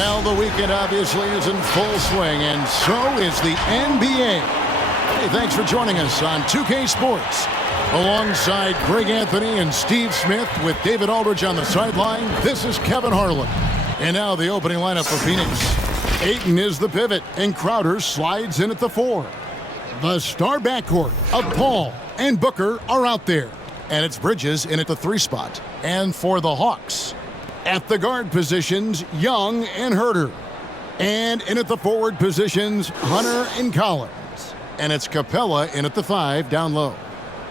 Well, the weekend obviously is in full swing, and so is the NBA. Hey, thanks for joining us on 2K Sports. Alongside Greg Anthony and Steve Smith with David Aldridge on the sideline, this is Kevin Harlan. And now the opening lineup for Phoenix. Ayton is the pivot, and Crowder slides in at the 4. The star backcourt of Paul and Booker are out there. And it's Bridges in at the 3 spot. And for the Hawks, at the guard positions, Young and Herter. And in at the forward positions, Hunter and Collins. And it's Capella in at the 5 down low.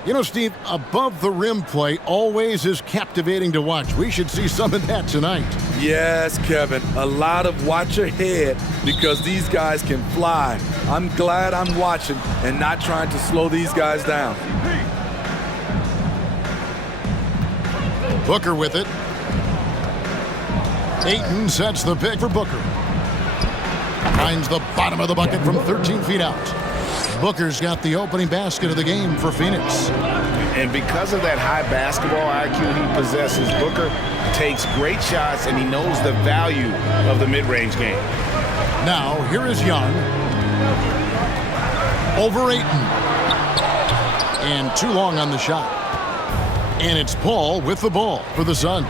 You know, Steve, above the rim play always is captivating to watch. We should see some of that tonight. Yes, Kevin. A lot of watch ahead because these guys can fly. I'm glad I'm watching and not trying to slow these guys down. Booker with it. Ayton sets the pick for Booker. Finds the bottom of the bucket from 13 feet out. Booker's got the opening basket of the game for Phoenix. And because of that high basketball IQ he possesses, Booker takes great shots and he knows the value of the mid-range game. Now, here is Young. Over Ayton. And too long on the shot. And it's Paul with the ball for the Suns.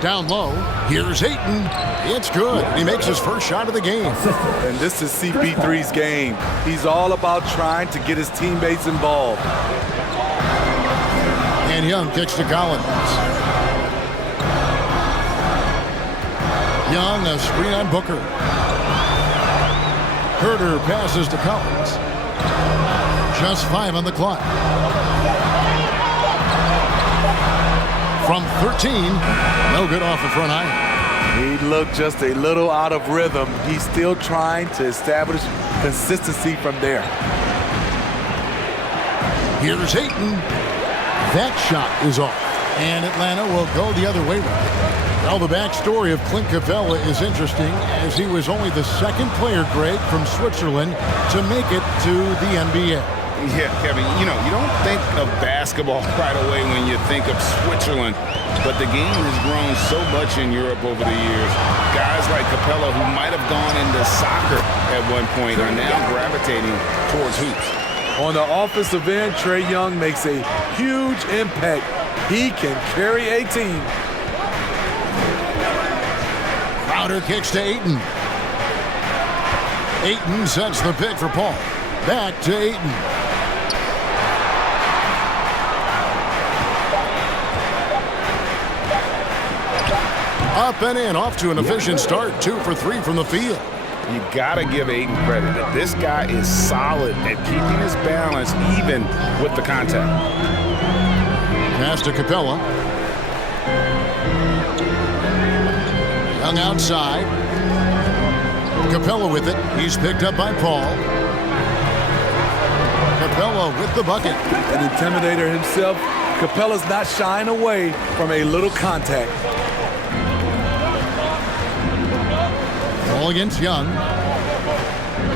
Down low, here's Ayton. It's good. He makes his first shot of the game. And this is CP3's game. He's all about trying to get his teammates involved. And Young kicks to Collins. Young, a screen on Booker. Herter passes to Collins. Just 5 on the clock. From 13, no good off the front iron. He looked just a little out of rhythm. He's still trying to establish consistency from there. Here's Ayton. That shot is off. And Atlanta will go the other way with it. Well, the backstory of Clint Capella is interesting, as he was only the second player, Greg, from Switzerland to make it to the NBA. Yeah, Kevin, you know, you don't think of basketball right away when you think of Switzerland, but the game has grown so much in Europe over the years. Guys like Capella, who might have gone into soccer at one point, are now gravitating towards hoops. On the offensive end, Trae Young makes a huge impact. He can carry a team. Crowder kicks to Ayton. Ayton sets the pick for Paul. Back to Ayton. Up and in, off to an efficient start. 2 for 3 from the field. You got to give Ayton credit. This guy is solid at keeping his balance even with the contact. Pass to Capella. Young outside. Capella with it. He's picked up by Paul. Capella with the bucket. An intimidator himself, Capella's not shying away from a little contact. Ball against Young.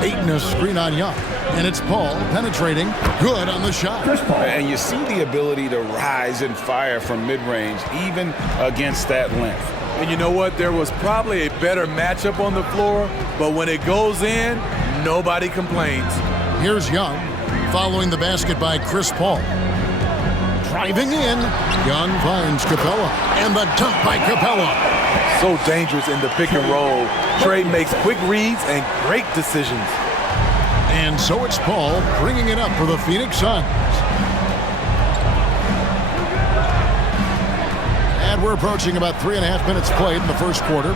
Ayton a screen on Young. And it's Paul penetrating. Good on the shot. And you see the ability to rise and fire from mid-range, even against that length. And you know what? There was probably a better matchup on the floor, but when it goes in, nobody complains. Here's Young, following the basket by Chris Paul. Driving in, Young finds Capella, and the dunk by Capella. So dangerous in the pick and roll. Trae makes quick reads and great decisions. And so it's Paul bringing it up for the Phoenix Suns. And we're approaching about 3.5 minutes played in the first quarter.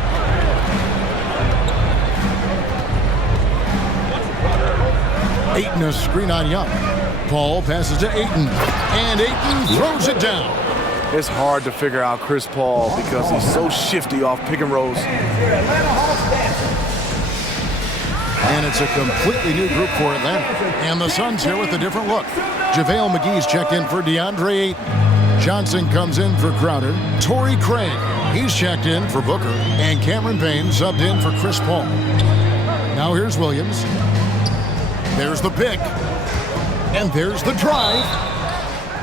Ayton a screen on Young. Paul passes to Ayton, and Ayton throws it down. It's hard to figure out Chris Paul because he's so shifty off pick and rolls. And it's a completely new group for Atlanta. And the Suns here with a different look. JaVale McGee's checked in for DeAndre Ayton. Johnson comes in for Crowder. Torrey Craig, he's checked in for Booker. And Cameron Payne subbed in for Chris Paul. Now here's Williams. There's the pick. And there's the drive.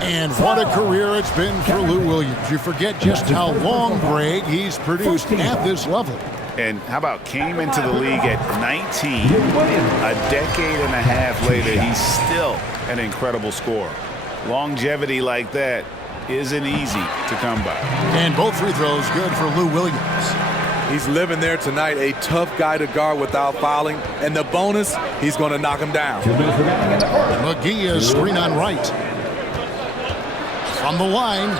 And what a career it's been for Lou Williams. You forget just how long, Greg, he's produced at this level. And how about came into the league at 19, a decade and a half later, he's still an incredible scorer. Longevity like that isn't easy to come by. And both free throws good for Lou Williams. He's living there tonight, a tough guy to guard without fouling. And the bonus, he's going to knock him down. McGee is screen on right. From the line,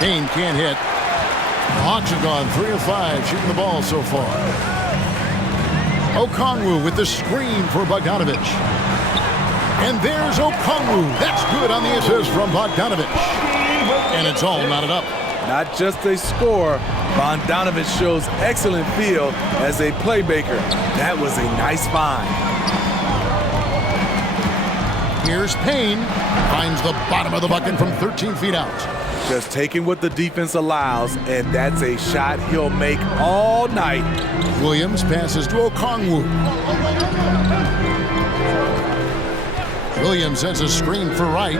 Payne can't hit. Hawks have gone 3 of 5 shooting the ball so far. Okongwu with the screen for Bogdanovich. And there's Okongwu. That's good on the assist from Bogdanovich. And it's all knotted up. Not just a scorer, Bogdanovich shows excellent feel as a playmaker. That was a nice find. Here's Payne. Finds the bottom of the bucket from 13 feet out. Just taking what the defense allows, and that's a shot he'll make all night. Williams passes to Okongwu. Williams sends a screen for Wright.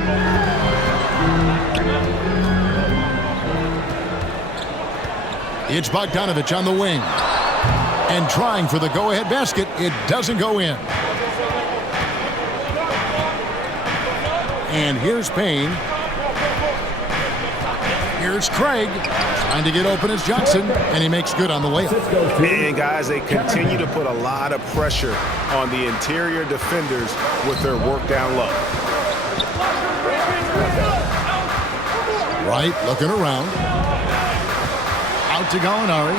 It's Bogdanovich on the wing. And trying for the go-ahead basket. It doesn't go in. And here's Payne. Here's Craig. Trying to get open as Johnson. And he makes good on the layup. And guys, they continue to put a lot of pressure on the interior defenders with their work down low. Wright looking around. Out to Gallinari.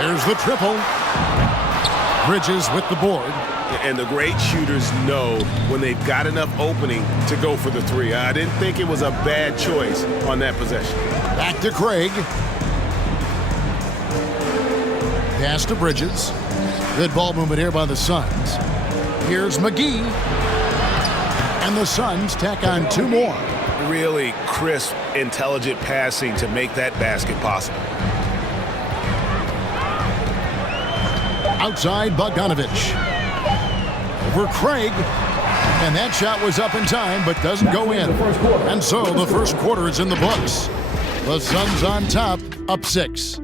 There's the triple. Bridges with the board. And the great shooters know when they've got enough opening to go for the three. I didn't think it was a bad choice on that possession. Back to Craig. Pass to Bridges. Good ball movement here by the Suns. Here's McGee. And the Suns tack on 2 more. Really crisp, intelligent passing to make that basket possible. Outside Bogdanovich. Over Craig. And that shot was up in time, but doesn't go in. And so the first quarter is in the books. The Suns on top, up 6.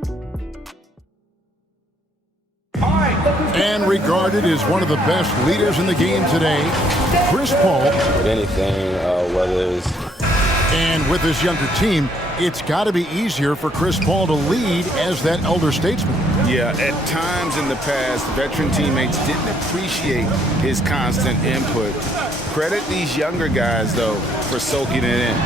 And regarded as one of the best leaders in the game today, Chris Paul. With anything, whether it's... And with this younger team, it's got to be easier for Chris Paul to lead as that elder statesman. Yeah, at times in the past, veteran teammates didn't appreciate his constant input. Credit these younger guys, though, for soaking it in.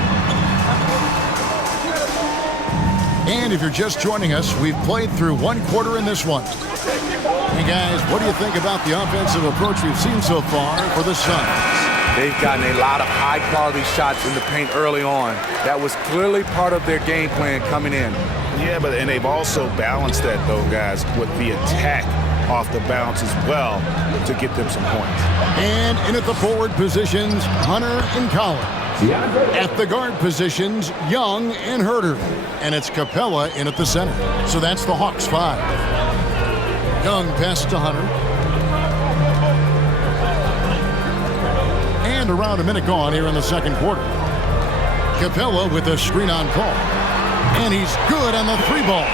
And if you're just joining us, we've played through 1 quarter in this one. Hey, guys, what do you think about the offensive approach we've seen so far for the Suns? They've gotten a lot of high-quality shots in the paint early on. That was clearly part of their game plan coming in. Yeah, and they've also balanced that, though, guys, with the attack off the bounce as well to get them some points. And in at the forward positions, Hunter and Collins. At the guard positions, Young and Herter. And it's Capella in at the center. So that's the Hawks 5. Young passes to Hunter. And around a minute gone here in the second quarter. Capella with a screen on call. And he's good on the 3 ball.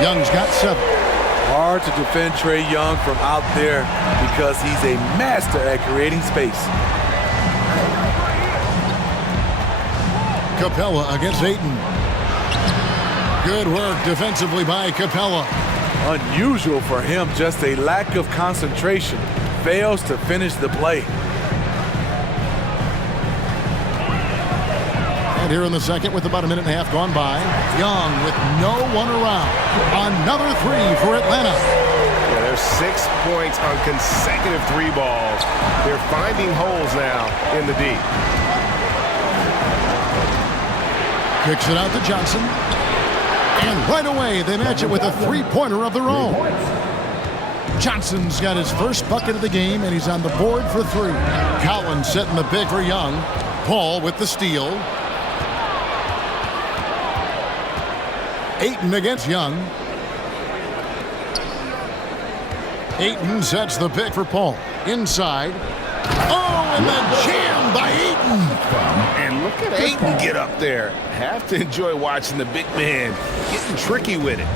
Young's got 7. Hard to defend Trae Young from out there because he's a master at creating space. Capella against Ayton. Good work defensively by Capella. Unusual for him, just a lack of concentration. Fails to finish the play. And here in the second with about a minute and a half gone by, Young with no one around. Another 3 for Atlanta. Yeah, there's 6 points on consecutive 3 balls. They're finding holes now in the D. Kicks it out to Johnson. And right away, they match it with a 3-pointer of their own. Johnson's got his first bucket of the game, and he's on the board for 3. Collins setting the big for Young. Paul with the steal. Ayton against Young. Ayton sets the pick for Paul. Inside. Oh, and the jam by Ayton. And look at Ayton get up there. Have to enjoy watching the big man getting tricky with it.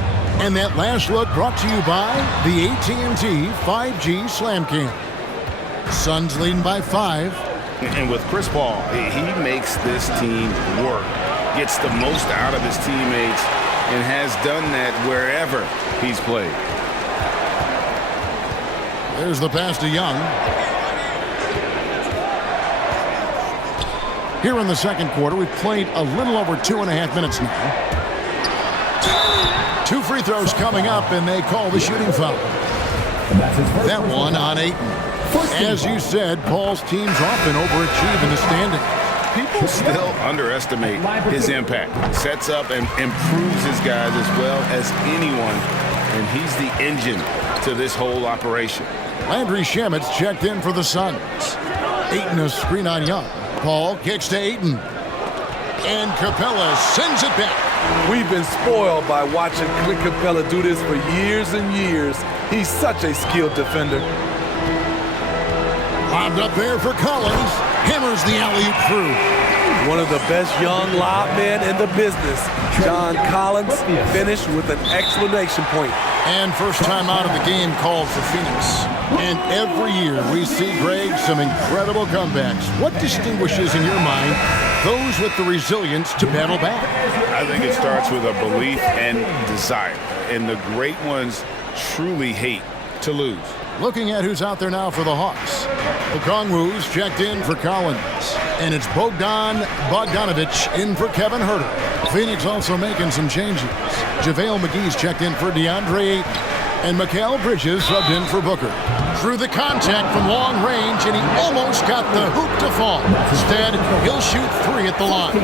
And that last look brought to you by the AT&T 5G Slam Cam. Suns leading by 5. And with Chris Paul, he makes this team work. Gets the most out of his teammates and has done that wherever he's played. There's the pass to Young. Here in the second quarter, we've played a little over 2.5 minutes now. 2 free throws coming up, and they call the shooting foul. That one on Ayton. As you said, Paul's teams often overachieve in the standing. People still underestimate his impact. Sets up and improves his guys as well as anyone, and he's the engine to this whole operation. Landry Shamet's checked in for the Suns. Ayton a screen on Young. Paul kicks to Ayton. And Capella sends it back. We've been spoiled by watching Clint Capella do this for years and years. He's such a skilled defender. Lobbed up there for Collins. Hammers the alley-oop through. One of the best young lob men in the business. John Collins finished with an exclamation point. And first time out of the game called for Phoenix. And every year we see, Greg, some incredible comebacks. What distinguishes, in your mind, those with the resilience to battle back? I think it starts with a belief and desire. And the great ones truly hate to lose. Looking at who's out there now for the Hawks. Okongwu's checked in for Collins. And it's Bogdan Bogdanovic in for Kevin Huerter. Phoenix also making some changes. JaVale McGee's checked in for DeAndre Ayton. And Mikal Bridges subbed in for Booker. Through the contact from long range, and he almost got the hoop to fall. Instead, he'll shoot 3 at the line.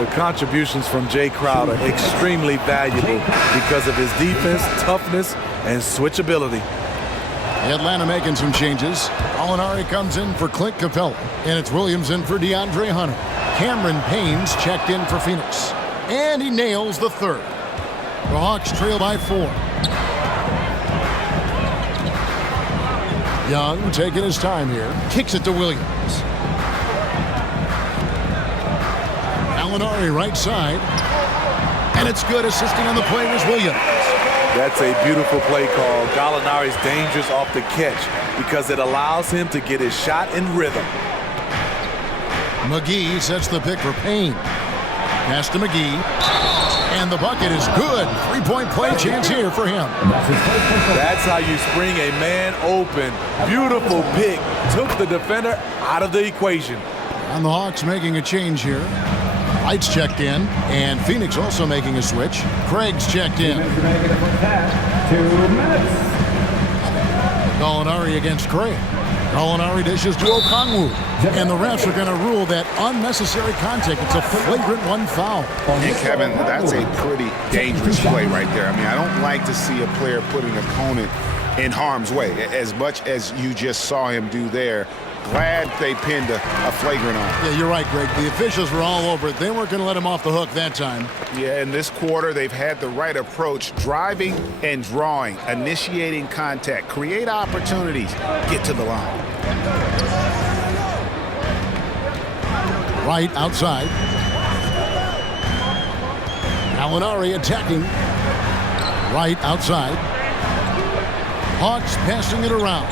The contributions from Jay Crowder extremely valuable because of his defense, toughness, and switchability. Atlanta making some changes. Gallinari comes in for Clint Capella. And it's Williams in for DeAndre Hunter. Cameron Payne's checked in for Phoenix. And he nails the third. The Hawks trail by 4. Young taking his time here. Kicks it to Williams. Gallinari right side. And it's good. Assisting on the play was Williams. That's a beautiful play call. Gallinari's dangerous off the catch because it allows him to get his shot in rhythm. McGee sets the pick for Payne. Pass to McGee. And the bucket is good. 3-point play chance here for him. That's how you spring a man open. Beautiful pick. Took the defender out of the equation. And the Hawks making a change here. Lights checked in, and Phoenix also making a switch. Craig's checked in. Gallinari against Craig. Gallinari dishes to Okongwu. And the refs are going to rule that unnecessary contact. It's a flagrant 1 foul. And Kevin, that's a pretty dangerous play right there. I mean, I don't like to see a player put an opponent in harm's way, as much as you just saw him do there. Glad they pinned a flagrant on him. Yeah, you're right, Greg. The officials were all over it. They weren't going to let him off the hook that time. Yeah, in this quarter, they've had the right approach, driving and drawing, initiating contact, create opportunities, get to the line. Right outside. Gallinari attacking. Right outside. Hawks passing it around.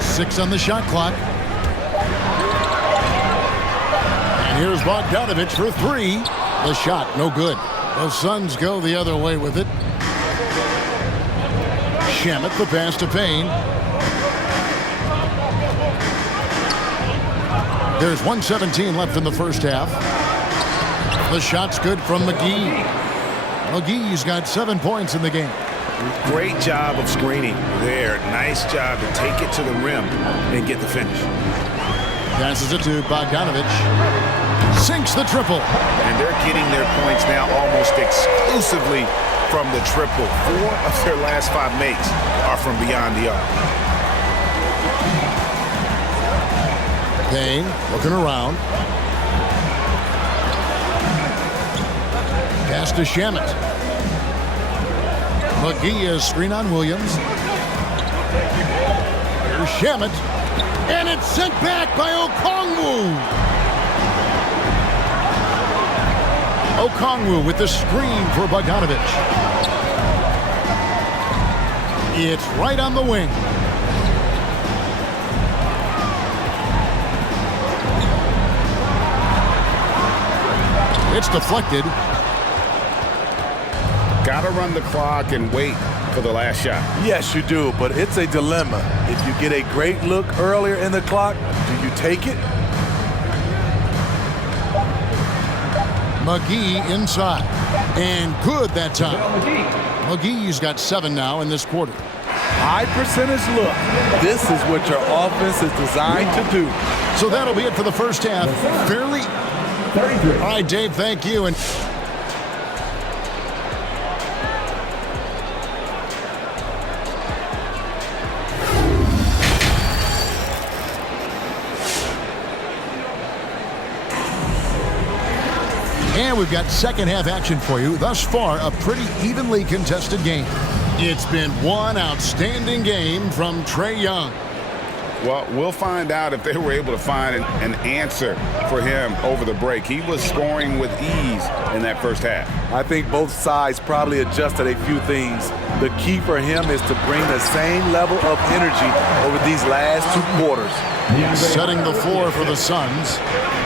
6 on the shot clock. And here's Bogdanovic for 3. The shot, no good. The Suns go the other way with it. Shamet, the pass to Payne. There's 1:17 left in the first half. The shot's good from McGee. McGee's got 7 points in the game. Great job of screening there. Nice job to take it to the rim and get the finish. Passes it to Bogdanovic. Sinks the triple. And they're getting their points now almost exclusively from the triple. 4 of their last 5 makes are from beyond the arc. Payne looking around. Pass to Shamet. McGee is screen on Williams. Here's Shamet. And it's sent back by Okongwu. Okongwu with the screen for Bogdanovic. It's right on the wing. It's deflected. Gotta run the clock and wait for the last shot. Yes, you do, but it's a dilemma. If you get a great look earlier in the clock, do you take it? McGee inside. And good that time. McGee's got 7 now in this quarter. High percentage look. This is what your offense is designed to do. So that'll be it for the first half. Fairly. All right, Dave, thank you. And we've got second half action for you. Thus far, a pretty evenly contested game. It's been one outstanding game from Trae Young. Well, we'll find out if they were able to find an answer for him over the break. He was scoring with ease in that first half. I think both sides probably adjusted a few things. The key for him is to bring the same level of energy over these last 2 quarters. Setting the floor for the Suns.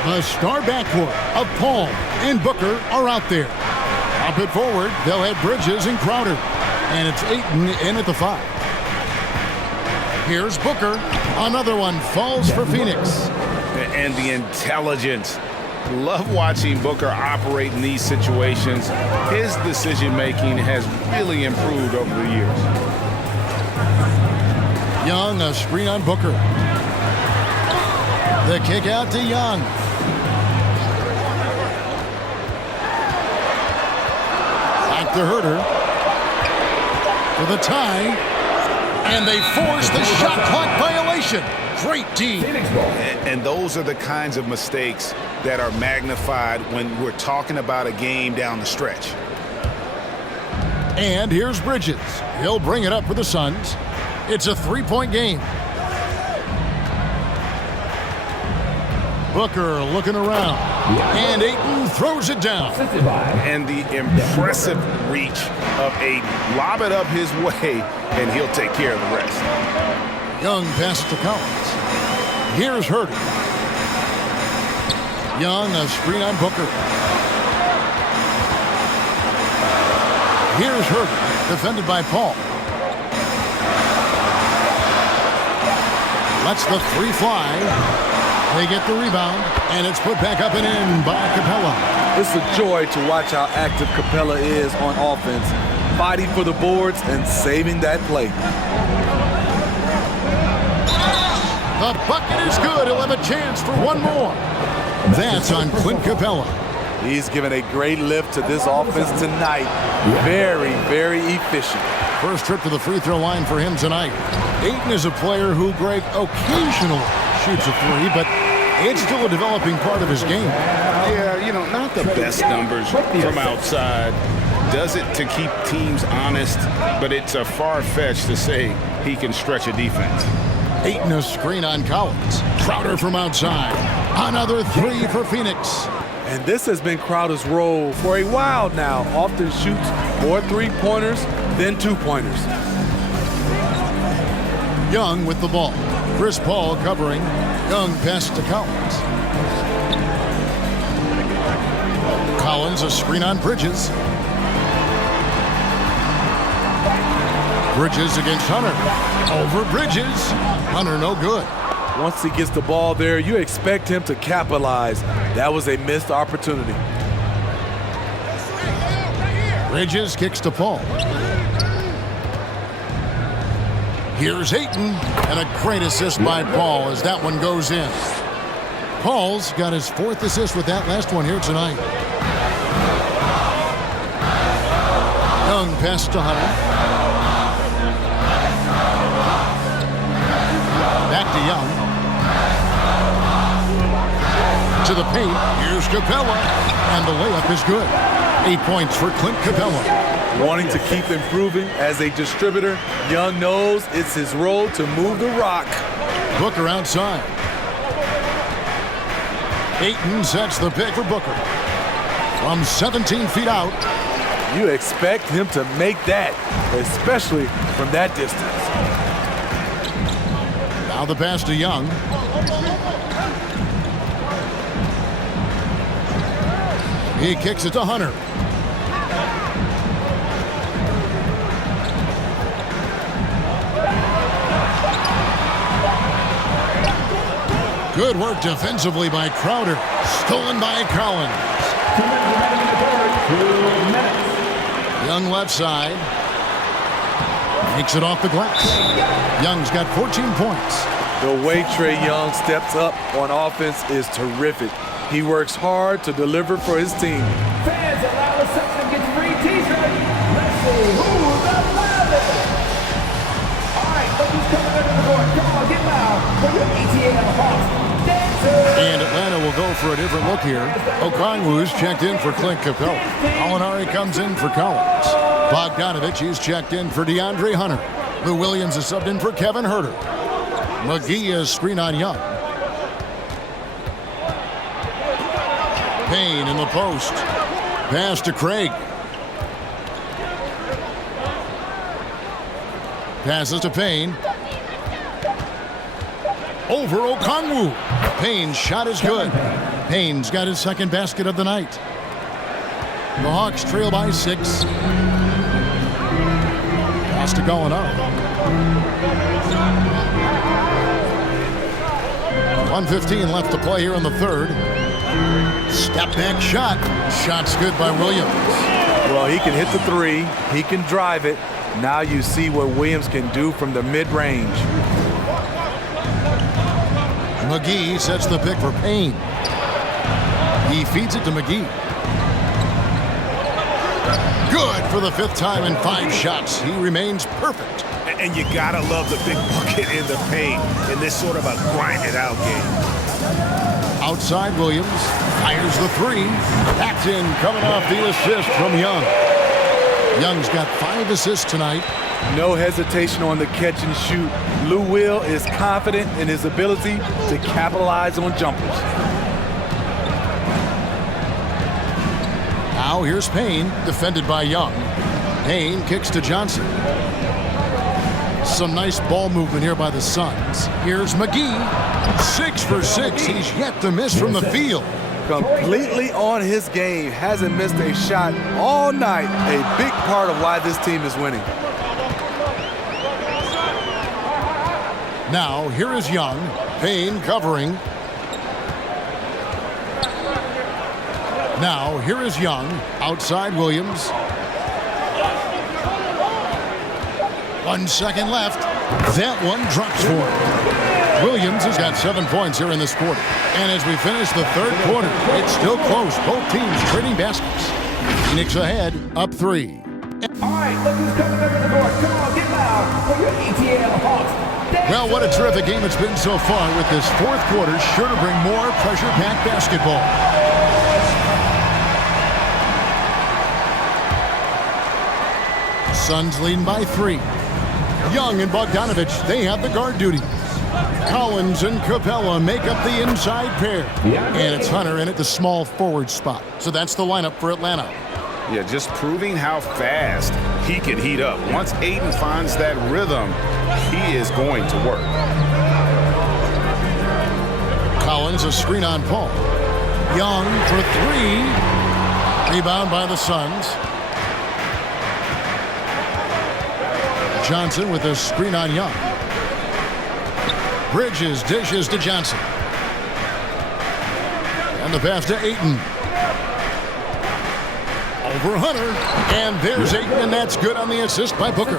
The star backcourt of Paul and Booker are out there. Up it forward, they'll have Bridges and Crowder. And it's Ayton in at the 5. Here's Booker. Another one falls for Phoenix. And the intelligence. Love watching Booker operate in these situations. His decision-making has really improved over the years. Young, a screen on Booker. The kick out to Young. Back to Herter. For the tie. And they force the shot clock violation. Great team. And those are the kinds of mistakes that are magnified when we're talking about a game down the stretch. And here's Bridges. He'll bring it up for the Suns. It's a 3-point game. Booker looking around. And Ayton throws it down. And the impressive reach of Ayton. Lob it up his way, and he'll take care of the rest. Young passes to Collins. Here's Herter. Young, a screen on Booker. Here's Herter, defended by Paul. Lets the 3 fly. They get the rebound, and it's put back up and in by Capella. It's a joy to watch how active Capella is on offense, fighting for the boards and saving that play. The bucket is good. He'll have a chance for one more. That's on Clint Capella. He's given a great lift to this offense tonight. Very, very efficient. First trip to the free throw line for him tonight. Ayton is a player who, Greg, occasionally shoots a 3, but it's still a developing part of his game. Yeah, not the best numbers from outside. Does it to keep teams honest, but it's a far-fetched to say he can stretch a defense. Ayton a screen on Collins. Crowder from outside. Another 3 for Phoenix. And this has been Crowder's role for a while now. Often shoots more 3-pointers than 2-pointers. Young with the ball. Chris Paul covering. Young passes to Collins. Collins a screen on Bridges. Bridges against Hunter. Over Bridges. Hunter no good. Once he gets the ball there, you expect him to capitalize. That was a missed opportunity. Bridges kicks to Paul. Here's Ayton, and a great assist by Paul as that one goes in. Paul's got his 4th assist with that last one here tonight. Young pass to Hunter. Back to Young. To the paint. Here's Capella. And the layup is good. 8 points for Clint Capella. wanting to keep improving as a distributor. Young knows it's his role to move the rock. Booker outside. Ayton sets the pick for Booker. From 17 feet out. You expect him to make that, especially from that distance. Now the pass to Young. He kicks it to Hunter. Good work defensively by Crowder. Stolen by Collins. Young left side. Takes it off the glass. Young's got 14 points. The way Trae Young steps up on offense is terrific. He works hard to deliver for his team. Fans, allow us to get free t-shirt. Let's see who's the loudest. All right, look who's coming under the board. Come on, get loud for your ATL Hawks. And Atlanta will go for a different look here. Okongwu's checked in for Clint Capella. Molinari comes in for Collins. Bogdanovich is checked in for DeAndre Hunter. Lou Williams is subbed in for Kevin Huerter. McGee is screen on Young. Payne in the post. Pass to Craig. Passes to Payne. Over Okongwu. Payne's shot is good. Payne's got his second basket of the night. The Hawks trail by 6. Pass to Gallinari. 1:15 left to play here in the third. Step back shot. Shot's good by Williams. Well, he can hit the three. He can drive it. Now you see what Williams can do from the mid-range. McGee sets the pick for Payne. He feeds it to McGee. Good for the 5th time in 5 shots. He remains perfect. And you gotta love the big bucket in the paint in this sort of a grinded-out game. Outside Williams. Fires the 3. Backed in, coming off the assist from Young. Young's got 5 assists tonight. No hesitation on the catch and shoot. Lou Will is confident in his ability to capitalize on jumpers. Now here's Payne, defended by Young. Payne kicks to Johnson. Some nice ball movement here by the Suns. Here's McGee. 6 for 6. He's yet to miss from the field. Completely on his game. Hasn't missed a shot all night. A big part of why this team is winning. Now, here is Young. Payne covering. Now, here is Young. Outside Williams. 1 second left. That one drops for him. Williams has got 7 points here in this quarter. And as we finish the third quarter, it's still close. Both teams trading baskets. Phoenix ahead, up 3. All right, look who's coming under the board. Come on, get loud for your ATL Hawks. Well, what a terrific game it's been so far, with this fourth quarter sure to bring more pressure-packed basketball. Suns leading by 3. Young and Bogdanovich, they have the guard duties. Collins and Capella make up the inside pair. And it's Hunter in at the small forward spot. So that's the lineup for Atlanta. Yeah, just proving how fast he can heat up. Once Ayton finds that rhythm, he is going to work. Collins a screen on Paul. Young for 3. Rebound by the Suns. Johnson with a screen on Young. Bridges dishes to Johnson. And the pass to Ayton. Over Hunter. And there's Ayton, and that's good on the assist by Booker.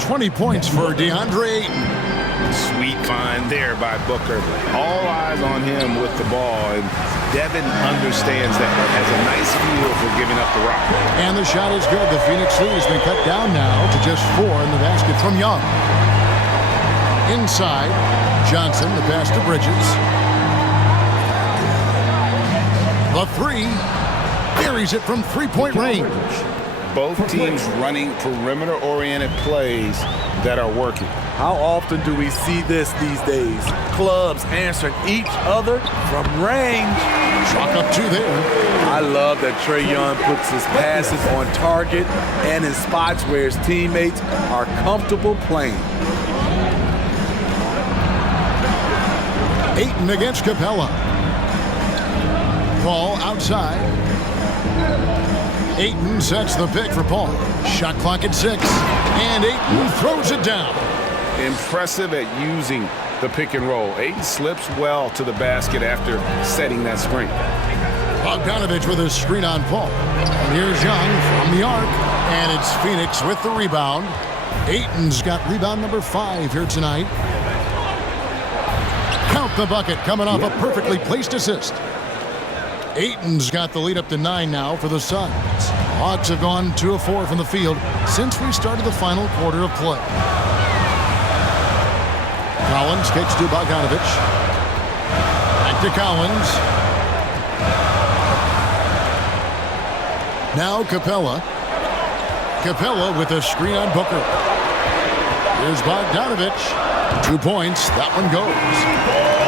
20 points for DeAndre Ayton. Sweet find there by Booker. All eyes on him with the ball, and Devin understands that, has a nice feel for giving up the rock. And the shot is good. The Phoenix lead has been cut down now to just 4 in the basket from Young. Inside, Johnson, the pass to Bridges. The 3, buries it from 3-point range. both teams running perimeter-oriented plays that are working. How often do we see this these days? Clubs answering each other from range. Chalk up 2 there. I love that Trae Young puts his passes on target and in spots where his teammates are comfortable playing. Ayton against Capella. Paul outside. Ayton sets the pick for Paul. Shot clock at 6. And Ayton throws it down. Impressive at using the pick and roll. Ayton slips well to the basket after setting that screen. Bogdanovich with a screen on Paul. And here's Young from the arc. And it's Phoenix with the rebound. Ayton's got rebound number 5 here tonight. Count the bucket coming off a perfectly placed assist. Ayton's got the lead up to 9 now for the Suns. Hawks have gone 2 of 4 from the field since we started the final quarter of play. Collins kicks to Bogdanovich. Back to Collins. Now Capella. Capella with a screen on Booker. Here's Bogdanovich. 2 points. That one goes.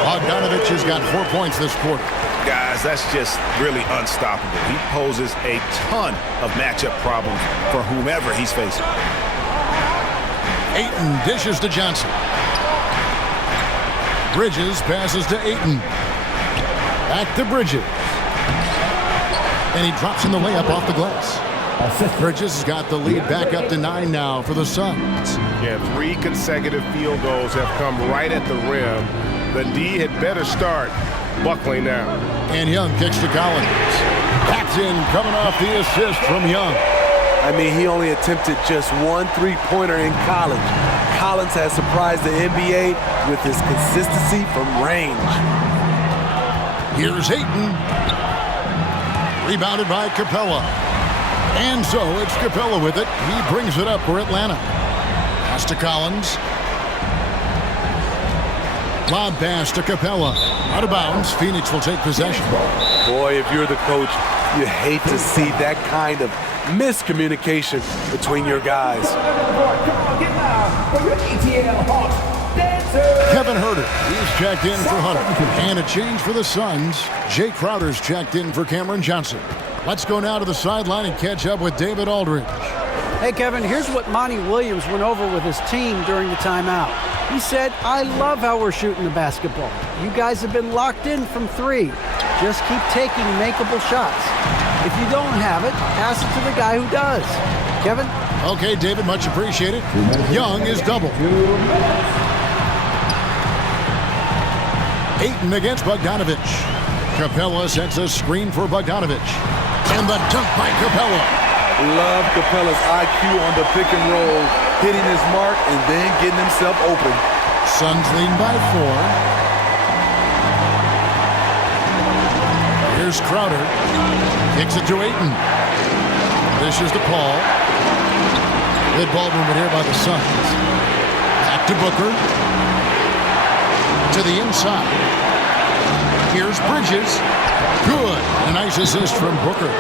Bogdanovich has got 4 points this quarter. Guys, that's just really unstoppable. He poses a ton of matchup problems for whomever he's facing. Ayton dishes to Johnson. Bridges passes to Ayton. Back to Bridges. And he drops in the layup off the glass. Bridges has got the lead back up to 9 now for the Suns. Yeah, 3 consecutive field goals have come right at the rim. The D had better start buckling down. And Young kicks to Collins. That's in, coming off the assist from Young. I mean, he only attempted just 1 3-pointer in college. Collins has surprised the NBA with his consistency from range. Here's Ayton. Rebounded by Capella. And so it's Capella with it. He brings it up for Atlanta. Pass to Collins. Lob pass to Capella. Out of bounds. Phoenix will take possession. Boy, if you're the coach, you hate to see that kind of miscommunication between your guys. Kevin Huerter, he's checked in for Hunter. And a change for the Suns. Jay Crowder's checked in for Cameron Johnson. Let's go now to the sideline and catch up with David Aldridge. Hey, Kevin, here's what Monty Williams went over with his team during the timeout. He said, I love how we're shooting the basketball. You guys have been locked in from 3. Just keep taking makeable shots. If you don't have it, pass it to the guy who does. Kevin? Okay, David, much appreciated. Young is double. Ayton against Bogdanovich. Capella sets a screen for Bogdanovich. And the dunk by Capella. Love Capella's IQ on the pick and roll, hitting his mark and then getting himself open. Suns leading by 4. Here's Crowder. Kicks it to Ayton. Dishes to Paul. Good ball movement here by the Suns. Back to Booker. To the inside. Here's Bridges. Good. A nice assist from Booker.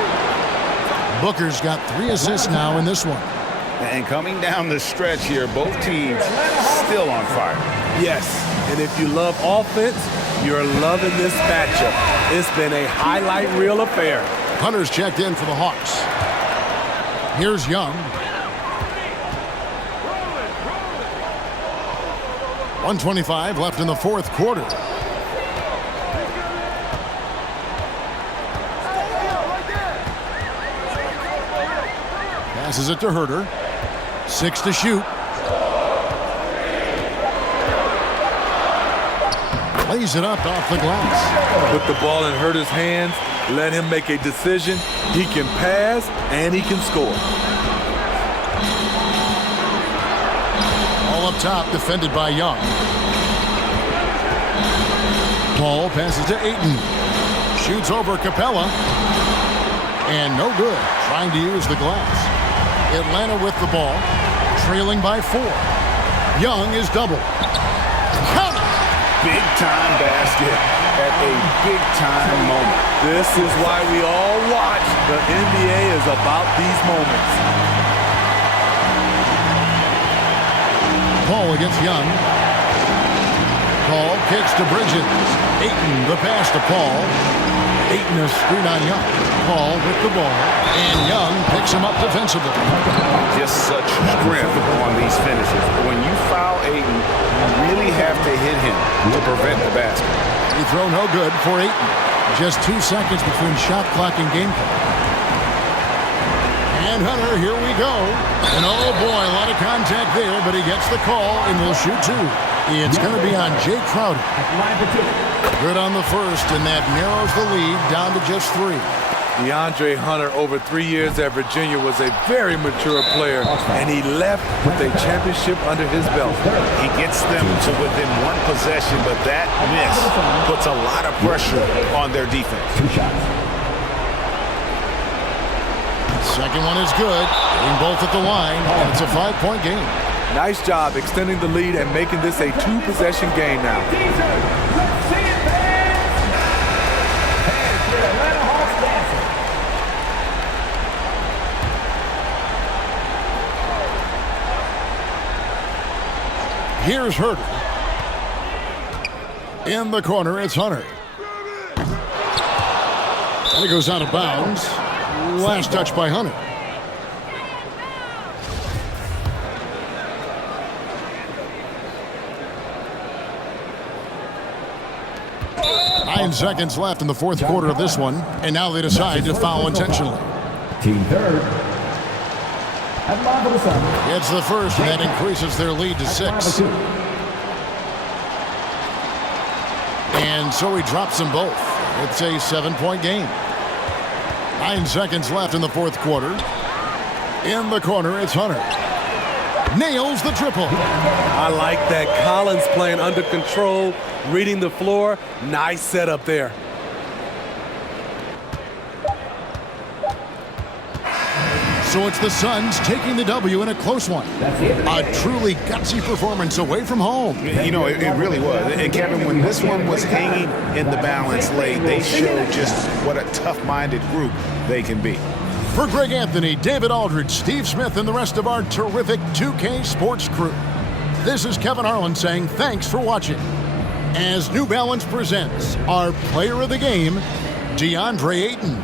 Booker's got 3 assists now in this one. And coming down the stretch here, both teams still on fire. Yes, and if you love offense, you're loving this matchup. It's been a highlight reel affair. Hunter's checked in for the Hawks. Here's Young. 1:25 left in the 4th quarter. Passes it to Huerter. 6 to shoot. Lays it up off the glass. Put the ball in Huerter's hands. Let him make a decision. He can pass and he can score. All up top, defended by Young. Paul passes to Ayton. Shoots over Capella. And no good. Trying to use the glass. Atlanta with the ball. Trailing by 4. Young is double. Count it! Big big-time basket at a big-time moment. This is why we all watch. The NBA is about these moments. Paul against Young. Paul kicks to Bridges. Ayton the pass to Paul. Ayton a screen on Young. Paul with the ball. And Young picks him up defensively. Just such strength on these finishes. When you foul Ayton, you really have to hit him to prevent the basket. He throw no good for Ayton. Just 2 seconds between shot clock and game clock. And Hunter, here we go. And oh boy, a lot of contact there, but he gets the call and will shoot two. It's going to be on Jay Crowder. Good on the first, and that narrows the lead down to just 3. DeAndre Hunter, over 3 years at Virginia, was a very mature player, and he left with a championship under his belt. He gets them to within one possession, but that miss puts a lot of pressure on their defense. 2 shots. Second one is good. Getting both at the line, and it's a 5-point game. Nice job extending the lead and making this a 2-possession game now. Let's see it, fans! Fans, your Atlanta Hawks dancing. Here's Herter. In the corner, it's Hunter. And it goes out of bounds. Last touch by Hunter. Nine seconds left in the fourth quarter of this one, and now they decide to foul intentionally. Team third. At line for the Sun. It's the first, and that increases their lead to 6. And so he drops them both. It's a 7-point game. 9 seconds left in the fourth quarter. In the corner, it's Hunter. Nails the triple. I like that. Collins playing under control, reading the floor. Nice setup there. So it's the Suns taking the W in a close one. A truly gutsy performance away from home. You know, it really was. And Kevin, when this one was hanging in the balance late, they showed just what a tough-minded group they can be. For Greg Anthony, David Aldridge, Steve Smith, and the rest of our terrific 2K Sports crew, this is Kevin Harlan saying thanks for watching. As New Balance presents our player of the game, DeAndre Ayton.